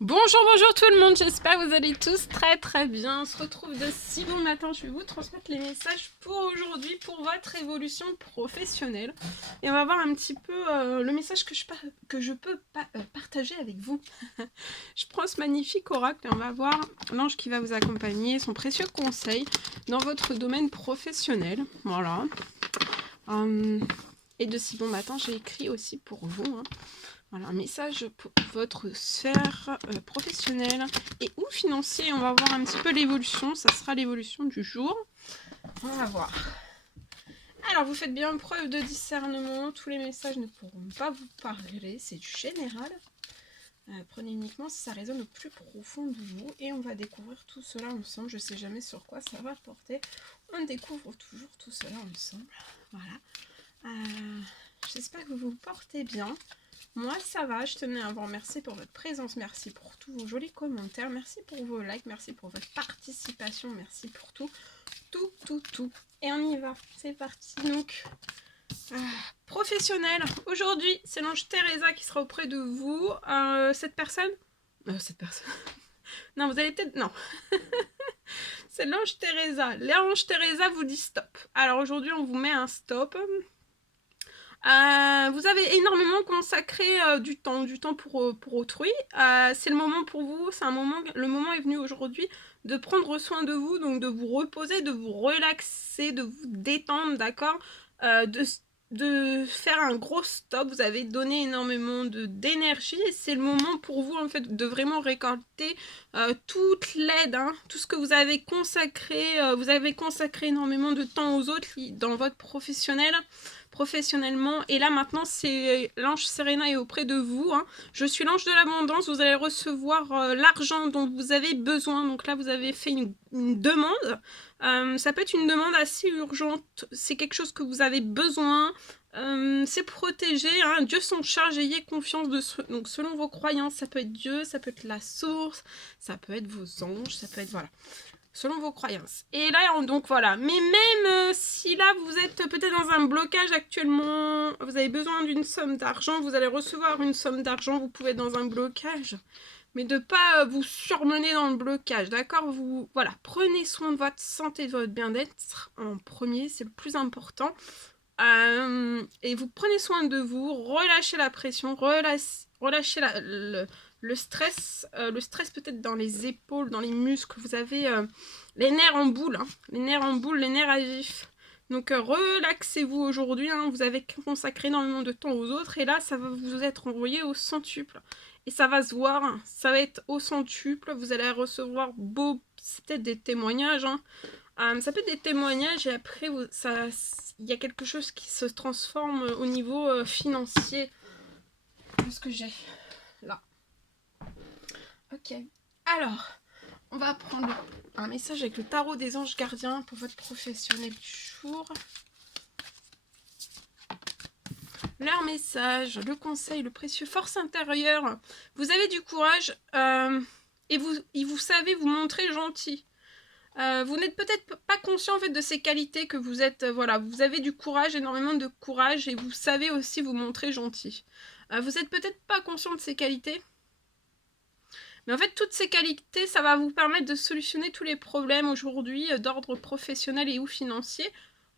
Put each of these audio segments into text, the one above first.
Bonjour, bonjour tout le monde, j'espère que vous allez tous très bien. On se retrouve de si bon matin, je vais vous transmettre les messages pour aujourd'hui, pour votre évolution professionnelle. Et on va voir un petit peu le message que je peux partager avec vous. Je prends ce magnifique oracle et on va voir l'ange qui va vous accompagner, son précieux conseil dans votre domaine professionnel. Voilà. Et de si bon matin, j'ai écrit aussi pour vous, hein. Voilà, un message pour votre sphère professionnelle et ou financier. On va voir un petit peu l'évolution. Ça sera l'évolution du jour. On va voir. Alors, vous faites bien preuve de discernement. Tous les messages ne pourront pas vous parler. C'est du général. Prenez uniquement si ça résonne au plus profond de vous. Et on va découvrir tout cela ensemble. Je ne sais jamais sur quoi ça va porter. On découvre toujours tout cela ensemble. Voilà. J'espère que vous vous portez bien. Moi ça va, je tenais à vous remercier pour votre présence, merci pour tous vos jolis commentaires, merci pour vos likes, merci pour votre participation, merci pour tout. Et on y va, c'est parti. Donc, professionnel, aujourd'hui c'est l'ange Teresa qui sera auprès de vous. Cette personne, non vous allez peut-être, non, c'est l'ange Teresa. L'ange Teresa vous dit stop. Alors aujourd'hui on vous met un stop. Vous avez énormément consacré du temps pour autrui. C'est le moment pour vous, le moment est venu aujourd'hui de prendre soin de vous, donc de vous reposer, de vous relaxer, de vous détendre, d'accord, de faire un gros stop. Vous avez donné énormément d'énergie et c'est le moment pour vous en fait de vraiment récolter toute l'aide, hein, tout ce que vous avez consacré. Vous avez consacré énormément de temps aux autres dans votre professionnellement. Et là maintenant c'est l'ange Serena est auprès de vous, hein. Je suis l'ange de l'abondance, vous allez recevoir l'argent dont vous avez besoin. Donc là vous avez fait une demande, ça peut être une demande assez urgente, c'est quelque chose que vous avez besoin, c'est protégé, hein. Dieu s'en charge, ayez confiance donc selon vos croyances, ça peut être Dieu, ça peut être la source, ça peut être vos anges, ça peut être voilà, selon vos croyances. Et là, donc voilà. Mais même si là, vous êtes peut-être dans un blocage actuellement, vous avez besoin d'une somme d'argent, vous allez recevoir une somme d'argent, vous pouvez être dans un blocage, mais de pas vous surmener dans le blocage, d'accord? Vous, voilà, prenez soin de votre santé, de votre bien-être en premier, c'est le plus important. Et vous prenez soin de vous, relâchez la pression, relâchez le stress peut-être dans les épaules, dans les muscles, vous avez les nerfs en boule, hein, les nerfs en boule, les nerfs à vif. Donc relaxez-vous aujourd'hui, hein, vous avez consacré énormément de temps aux autres et là ça va vous être envoyé au centuple. Et ça va se voir, hein, ça va être au centuple, vous allez recevoir c'est peut-être des témoignages, hein. Ça peut être des témoignages et après il y a quelque chose qui se transforme au niveau financier. Ce que j'ai là. Ok. Alors, on va prendre un message avec le tarot des anges gardiens pour votre professionnel du jour. Leur message, le conseil, le précieux, force intérieure. Vous avez du courage et vous savez vous montrer gentil. Vous n'êtes peut-être pas conscient en fait de ces qualités que vous êtes, voilà, vous avez du courage, énormément de courage et vous savez aussi vous montrer gentil. Vous êtes peut-être pas conscient de ces qualités, mais en fait toutes ces qualités ça va vous permettre de solutionner tous les problèmes aujourd'hui d'ordre professionnel et ou financier.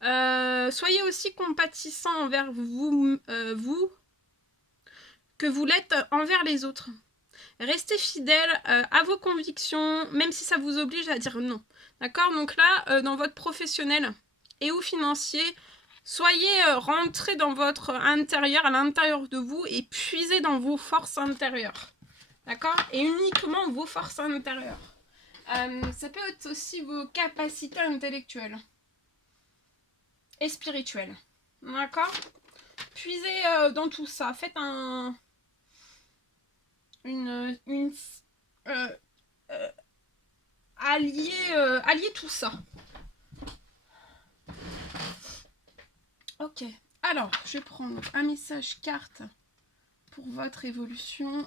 Soyez aussi compatissant envers vous que vous l'êtes envers les autres. Restez fidèle à vos convictions, même si ça vous oblige à dire non. D'accord? Donc là, dans votre professionnel et ou financier, soyez rentrés dans votre intérieur, à l'intérieur de vous, et puisez dans vos forces intérieures. D'accord? Et uniquement vos forces intérieures. Ça peut être aussi vos capacités intellectuelles et spirituelles. D'accord? Puisez dans tout ça. Faites euh, allier tout ça. Ok, alors je vais prendre un message carte pour votre évolution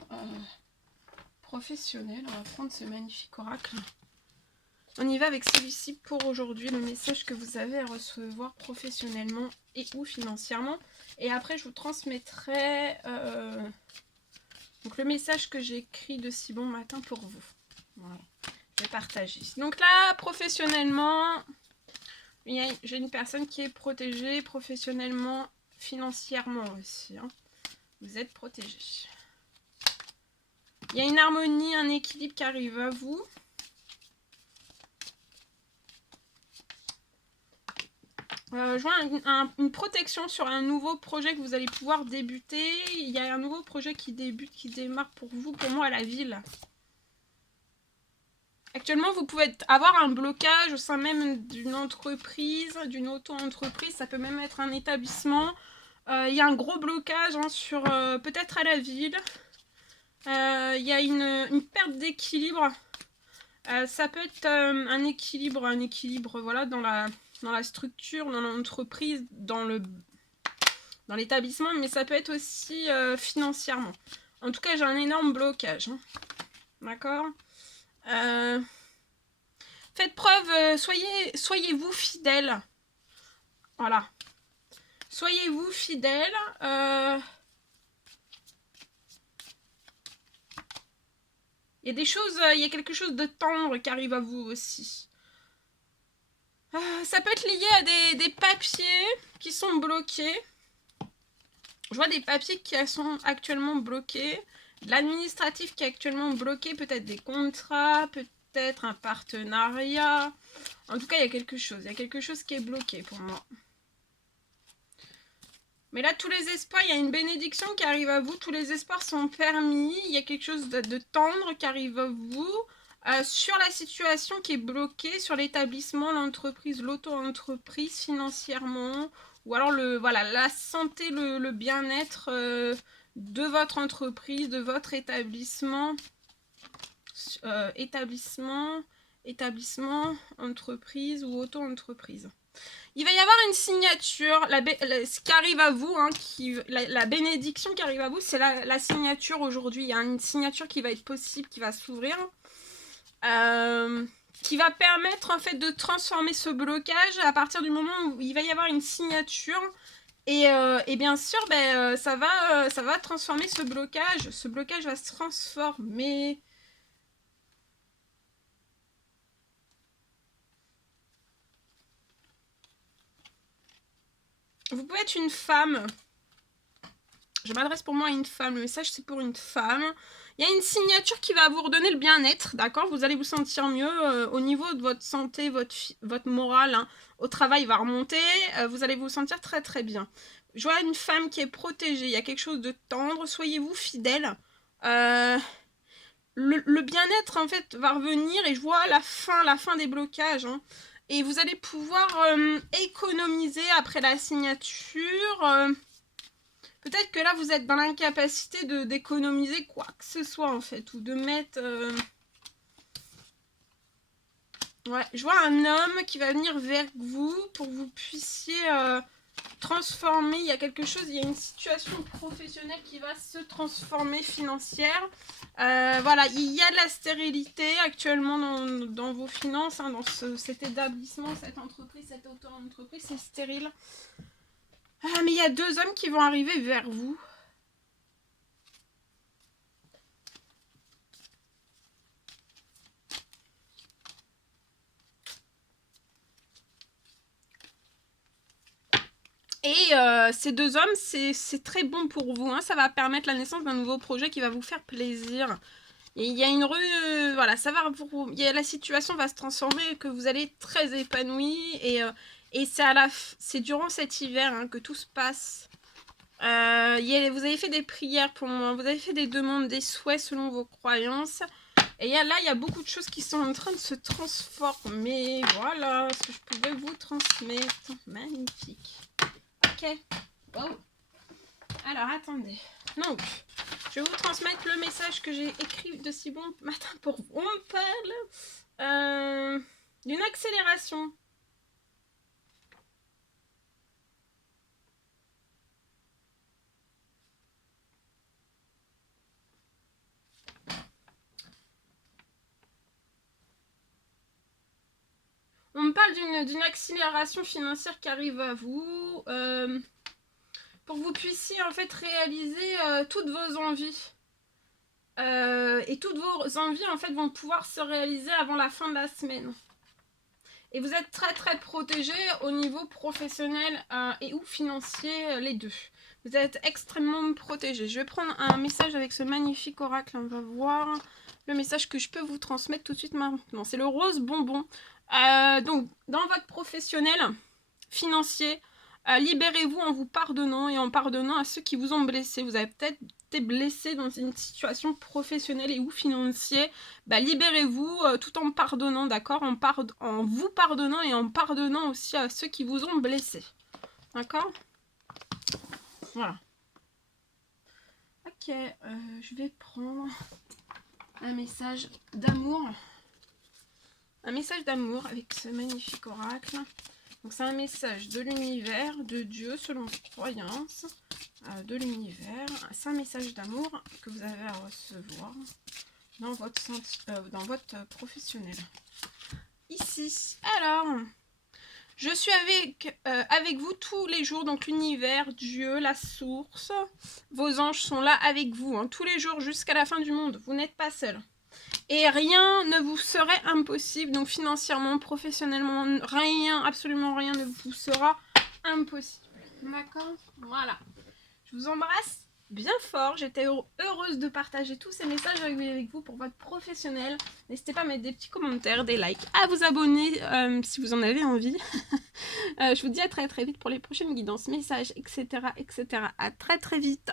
professionnelle. On va prendre ce magnifique oracle. On y va avec celui-ci pour aujourd'hui, le message que vous avez à recevoir professionnellement et ou financièrement. Et après je vous transmettrai Donc le message que j'ai écrit de si bon matin pour vous. Voilà. Je vais partager. Donc là, professionnellement, j'ai une personne qui est protégée professionnellement, financièrement aussi. Hein. Vous êtes protégé. Il y a une harmonie, un équilibre qui arrive à vous. Je vois une protection sur un nouveau projet que vous allez pouvoir débuter. Il y a un nouveau projet qui débute, qui démarre pour vous, pour moi, à la ville. Actuellement, vous pouvez avoir un blocage au sein même d'une entreprise, d'une auto-entreprise. Ça peut même être un établissement. Il y a un gros blocage hein, sur peut-être à la ville. Il y a une perte d'équilibre. Ça peut être un équilibre voilà, dans la structure, dans l'entreprise, dans l'établissement, mais ça peut être aussi financièrement. En tout cas, j'ai un énorme blocage. Hein. D'accord Faites preuve, soyez-vous fidèles. Voilà. Soyez-vous fidèles. Il y a des choses, il y a quelque chose de tendre qui arrive à vous aussi. Ça peut être lié à des papiers qui sont bloqués. Je vois des papiers qui sont actuellement bloqués. De l'administratif qui est actuellement bloqué. Peut-être des contrats, peut-être un partenariat. En tout cas, il y a quelque chose. Il y a quelque chose qui est bloqué pour moi. Mais là, tous les espoirs, il y a une bénédiction qui arrive à vous. Tous les espoirs sont permis. Il y a quelque chose de tendre qui arrive à vous. Sur la situation qui est bloquée, sur l'établissement, l'entreprise, l'auto-entreprise financièrement, ou alors la santé, le bien-être de votre entreprise, de votre établissement, établissement, entreprise ou auto-entreprise. Il va y avoir une signature, ce qui arrive à vous, hein, la bénédiction qui arrive à vous, c'est la signature aujourd'hui. Il y a une signature qui va être possible, qui va s'ouvrir. Qui va permettre en fait de transformer ce blocage à partir du moment où il va y avoir une signature et bien sûr ça va transformer ce blocage va se transformer. Vous pouvez être une femme. Je m'adresse pour moi à une femme. Le message, c'est pour une femme. Il y a une signature qui va vous redonner le bien-être, d'accord? Vous allez vous sentir mieux au niveau de votre santé, votre morale hein, au travail va remonter. Vous allez vous sentir très très bien. Je vois une femme qui est protégée. Il y a quelque chose de tendre. Soyez-vous fidèle. Le bien-être, en fait, va revenir. Et je vois la fin des blocages. Hein. Et vous allez pouvoir économiser après la signature. Peut-être que là, vous êtes dans l'incapacité d'économiser quoi que ce soit, en fait. Ou de mettre... Ouais, je vois un homme qui va venir vers vous pour que vous puissiez transformer. Il y a quelque chose, il y a une situation professionnelle qui va se transformer financière. Voilà, il y a de la stérilité actuellement dans vos finances, hein, dans cet établissement, cette entreprise, cette auto-entreprise, c'est stérile. Mais il y a deux hommes qui vont arriver vers vous. Et ces deux hommes, c'est très bon pour vous. Hein. Ça va permettre la naissance d'un nouveau projet qui va vous faire plaisir. Et il y a une voilà, ça va la situation va se transformer, que vous allez être très épanoui. Et c'est durant cet hiver hein, que tout se passe. Vous avez fait des prières pour moi. Vous avez fait des demandes, des souhaits selon vos croyances. Et là, il y a beaucoup de choses qui sont en train de se transformer. Voilà ce que je pouvais vous transmettre. Magnifique. Ok. Wow. Alors, attendez. Donc, je vais vous transmettre le message que j'ai écrit de si bon matin pour vous. On parle d'une accélération. On me parle d'une accélération financière qui arrive à vous pour que vous puissiez en fait réaliser toutes vos envies. et toutes vos envies en fait vont pouvoir se réaliser avant la fin de la semaine. Et vous êtes très très protégé au niveau professionnel et ou financier, les deux. Vous êtes extrêmement protégé. Je vais prendre un message avec ce magnifique oracle. On va voir le message que je peux vous transmettre tout de suite maintenant. C'est le rose bonbon. Donc, dans votre professionnel, financier, libérez-vous en vous pardonnant et en pardonnant à ceux qui vous ont blessé. Vous avez peut-être été blessé dans une situation professionnelle et ou financière. Libérez-vous tout en pardonnant, d'accord, en vous pardonnant et en pardonnant aussi à ceux qui vous ont blessé. D'accord? Voilà. Ok, je vais prendre un message d'amour. Un message d'amour avec ce magnifique oracle. Donc c'est un message de l'univers, de Dieu, selon vos croyances, de l'univers. C'est un message d'amour que vous avez à recevoir dans votre professionnel. Ici, alors, je suis avec vous tous les jours, donc l'univers, Dieu, la source. Vos anges sont là avec vous, hein, tous les jours jusqu'à la fin du monde. Vous n'êtes pas seul. Et rien ne vous serait impossible, donc financièrement, professionnellement, rien, absolument rien ne vous sera impossible. D'accord? Voilà. Je vous embrasse bien fort. J'étais heureuse de partager tous ces messages avec vous pour votre professionnel. N'hésitez pas à mettre des petits commentaires, des likes, à vous abonner si vous en avez envie. Je vous dis à très très vite pour les prochaines guidances, messages, etc. etc. À très très vite.